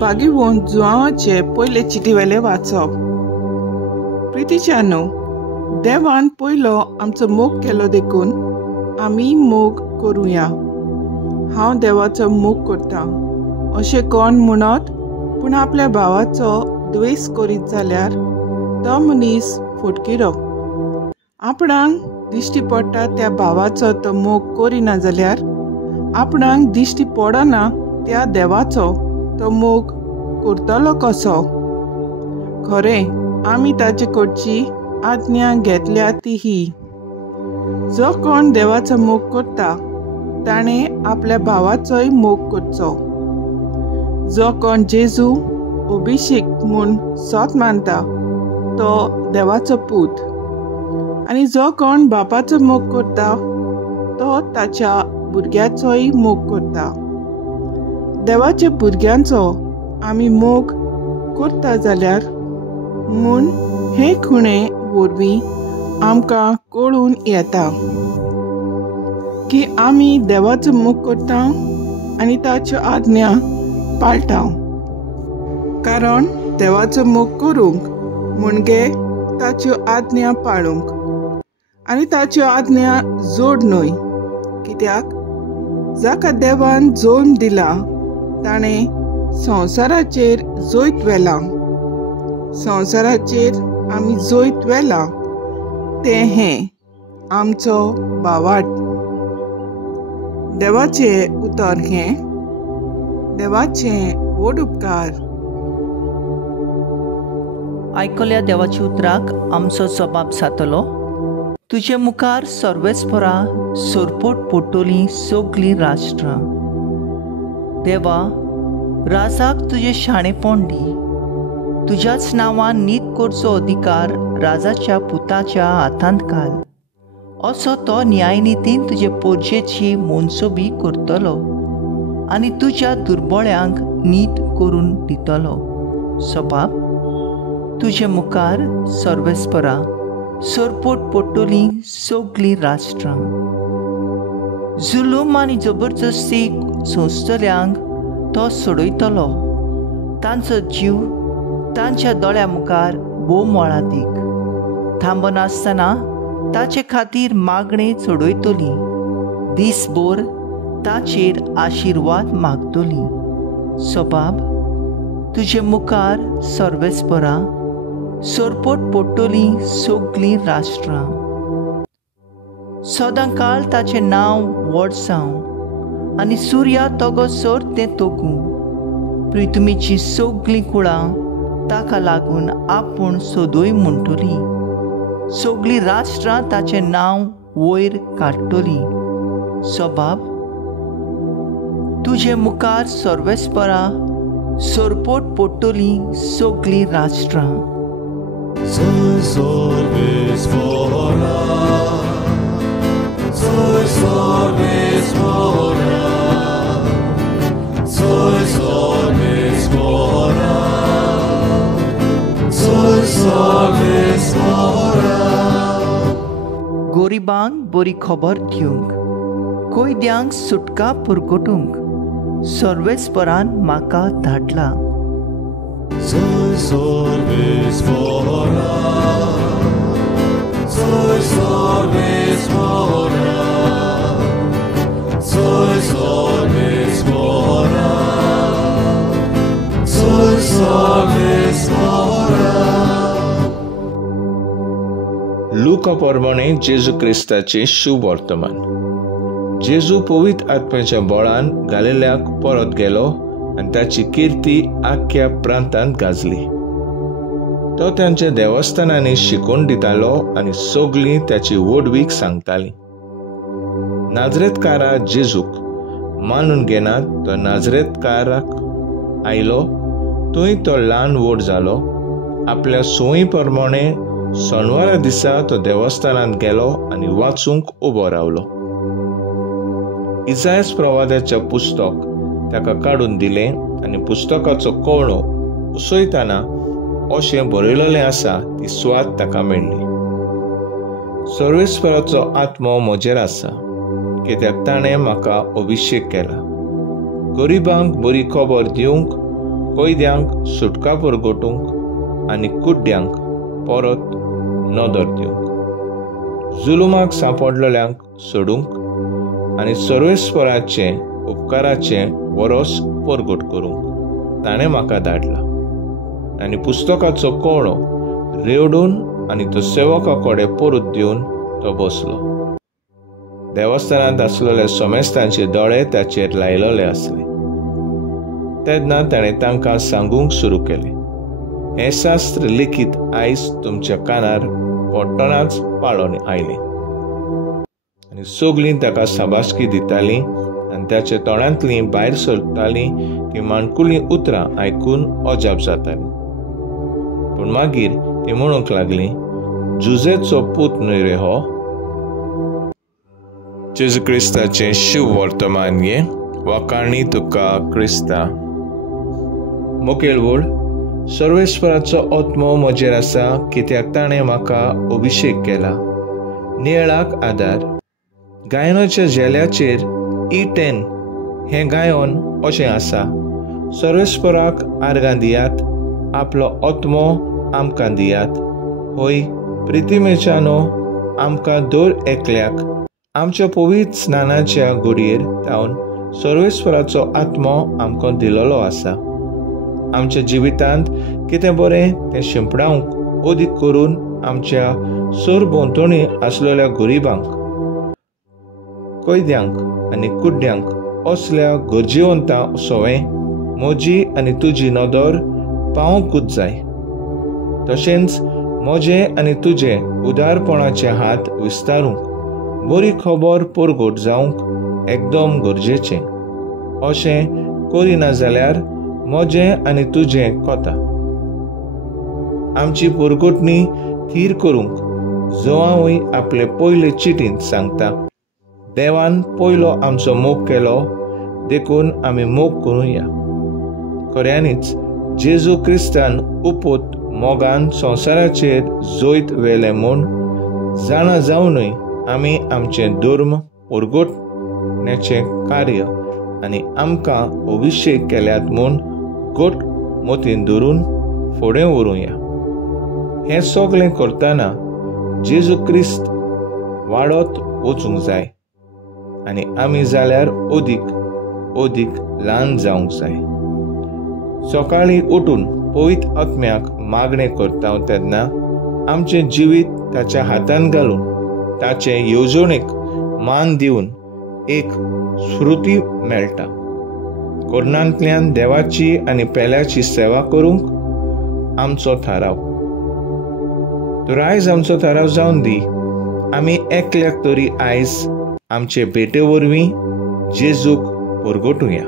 बागीवोन जुआवाचे पयले चिटीवेले वाचप। प्रितीच्यानो, देवान पयलो आमचो मोग केलो देखून आमी मोग करूया। हांव देवाचो मोग करता अशें कोण म्हणत पूण आपल्या भावाचो द्वेष करीत जाल्यार तो मनीस फटकिरो। आपणाक दिश्टी पडटा त्या भावाचो तो मोग करिना जाल्यार आपणाक दिश्टी पडना त्या देवाचो तो मोग करतलो कसो? खरें आमी ताचे कडची आज्ञा घेतल्या ती ही, जो कोण देवाचो मोग करता ताणें आपल्या भावाचोय मोग करचो। जो कोण जेजू अभिषेक म्हूण सोत मानता तो देवाचो पूत, आनी जो कोण बापाचो मोग करता तो ताच्या भुरग्याचोय मोग करता। देवाच्या भुरग्यांचो आमी मोग करता जाल्यार म्हूण हे खुणे वरवीं आमकां कळून येता की आमी देवाचो मोग करता आनी ताच्यो आज्ञा पाळटा। कारण देवाचो मोग करूंक म्हणजे ताच्यो आज्ञा पाळूंक, आनी ताच्यो आज्ञा जोड न्हय, कित्याक जाका देवान जोड दिला ताणें संवसाराचेर जोयत वेला। संवसाराचेर आमी जोयत वेला तें हें आमचो भावाट। देवाचें उतर हें, देवाचें व्हड उपकार। आयकल्या देवाच्या उतराक आमचो जबाब जातलो, तुजे मुखार सर्वेस्परा सोरपोट पडटलीं सगलीं राष्ट्रां। देवा, राजाक तुजें शाणेपण दी, तुज्याच नांवान नीत करचो अधिकार राजाच्या पुताच्या हातांत घाल। असो तो न्यायनितीन तुजे पोरजेची मोनसोबी करतलो आनी तुज्या दुर्बळ्यांक नीत करून दितलो। सबाब, तुजे मुखार सर्वेस्परा सोरपोट पडटलीं सगलीं राष्ट्रां। जुलूम आनी जबरदस्ती सोंसतल्यांक तो सोडयतलो, तांचो जीव तांच्या दोळ्या मुखार बोमोळा दीक। थांबनासतना ताचे खातीर मागणी चडयतली, दिसभर ताचेर आशिर्वाद मागतली। सबाब, तुजे मुखार सर्वेस्परा सोरपोट पडटलीं सगलीं राष्ट्रां। सदांकाळ ताचें नांव व्हड जावं आनी सुर्या तोगोसर तें तोगूं। पृथ्वीची सगलीं कुळां ताका लागून आपूण सोदूय म्हणटलीं। सगलीं राष्ट्रां ताचें नांव वयर काडटलीं। सबाब, तुजे मुखार सर्वेस्परा सोरपोट पडटलीं सगलीं राष्ट्रां। गोरिबांक बरी खबर दिवंक, कोयद्यांक सुटका पुरगटूंक सर्वेस्परान म्हाका धाडला। लुका प्रमाणे जेजू क्रिस्ताचे शुभ वर्तमान। जेजू पवित्र आत्म्याच्या बळान गालिल्याक परत गेलो आनी ताची किर्ती आख्या प्रांतांत गाजली। तो तांच्या देवस्थानांनी शिकवण दितालो आनी सगळीं त्याची वडवीक सांगतालीं। नाजरेतकारा जेजूक मानून घेनात तो नाजरेतकाराक आयलो, थंय तो ल्हान व्हड जालो। आपल्या सोयी प्रमाणे सोनवारा दिसा तो देवस्थानांत गेलो आनी वाचूंक उबो रावलो। इसायास प्रवाद्याचें पुस्तक ताका काडून दिलें आनी पुस्तकाचो कवळो उसयतना अशें बरयलेलें आसा ती स्वाद ताका मेळ्ळी। सर्वेस्पराचो आत्मो म्हजेर आसा, कित्याक ताणें म्हाका अभिषेक केला। गरिबांक बरी खबर दिवंक, कोयद्यांक सुटका परगटूंक आनी कुड्ड्यांक परत नदर दिवंक, जुलुमाक सांपडलेल्यांक सोडूंक आनी सर्वेस्पराचे उपकाराचे वरोस परगट करूंक ताणें म्हाका धाडला. आनी पुस्तकाचो कोळो रेवडून आनी तो सेवका कडेन परत दिवन तो बसलो. देवस्थानांत आसलेले सोमेस्तांचे दोळे ताचेर लायिल्ले आसले. तेन्ना ताणें तांकां सांगूंक सुरू केलें, हें शास्त्र लिखीत आयज तुमच्या कानार पडटनाच पाळोन आयलें. आनी सगळीं ताका शाबासकी दितालीं आनी ताच्या तोंडांतलीं भायर सरतालीं ती माणकुलीं उतरां आयकून अजाप जातालीं. पूण मागीर ती म्हणूंक लागलीं, जुजेचो पूत न्हय रे हो. जेजू क्रिस्ताचें शुभ वर्तमान घे वाकाणी तुका क्रिस्ता. मुखेल सर्वेस्पराचो आत्मो म्हजेर आसा, कित्याक ताणें म्हाका अभिशेक केला. नियळाक आदार. गायनाच्या झेल्याचेर E10 हें गायन अशें आसा, सर्वेस्पराक आर्गां दियात, आपलो आत्मो आमकां दियात. होय, प्रितिमेच्यानो आमकां दर एकल्याक आमच्या पवित्र स्नानाच्या घडयेर तावन सर्वेस्पराचो आत्मो आमकां दिलोलो आसा. आमच्या जिवितांत कितें बरें तें शिंपडावंक अदीक करून आमच्या सरभोंवतणी आसलेल्या गरिबांक, कैद्यांक आनी कुड्ड्यांक असल्या गरजेवंतां सोवें म्हजी आनी तुजी नदर पावूंकूच जाय. तशेंच म्हजें आनी तुजें उदारपणाचे हात विस्तारूंक बरी खबर परगट जावंक एकदम गरजेचें. अशें करिना जाल्यार म्हजें आनी तुजें कोता. आमची परगटणी थीर करूंक जोआवूय आपले पयले चिटींत सांगता, देवान पयलो आमचो मोग केलो देखून आमी मोग करुया. खऱ्यांनीच जेजू क्रिस्तान उपोत मोगान संवसाराचेर जोयत वेले म्हूण जाणा जावनूय आमी आमचें धर्म परगटण्याचें कार्य आनी आमकां अभिशेक केल्यात म्हूण घट मोतीन धरून फुडें व्हरूया. हें सगळें करतना जेजू क्रिस्त वाडत वचूंक जाय आनी आमी जाल्यार अदीक अदीक ल्हान जावंक जाय. सकाळीं उठून पवित्र आत्म्याक मागणें करता तेन्ना आमचें जिवीत ताच्या हातांत घालून ताचे येवजणेक मान दिवन एक स्मृती मेळटा. कोरोनांतल्यान देवाची आनी पेल्याची सेवा करूंक आमचो थाराव. तर आयज आमचो थाराव जावन दी, आमी एकल्याक तरी आयज आमचे भेटे वरवीं जेजूक परगटुया.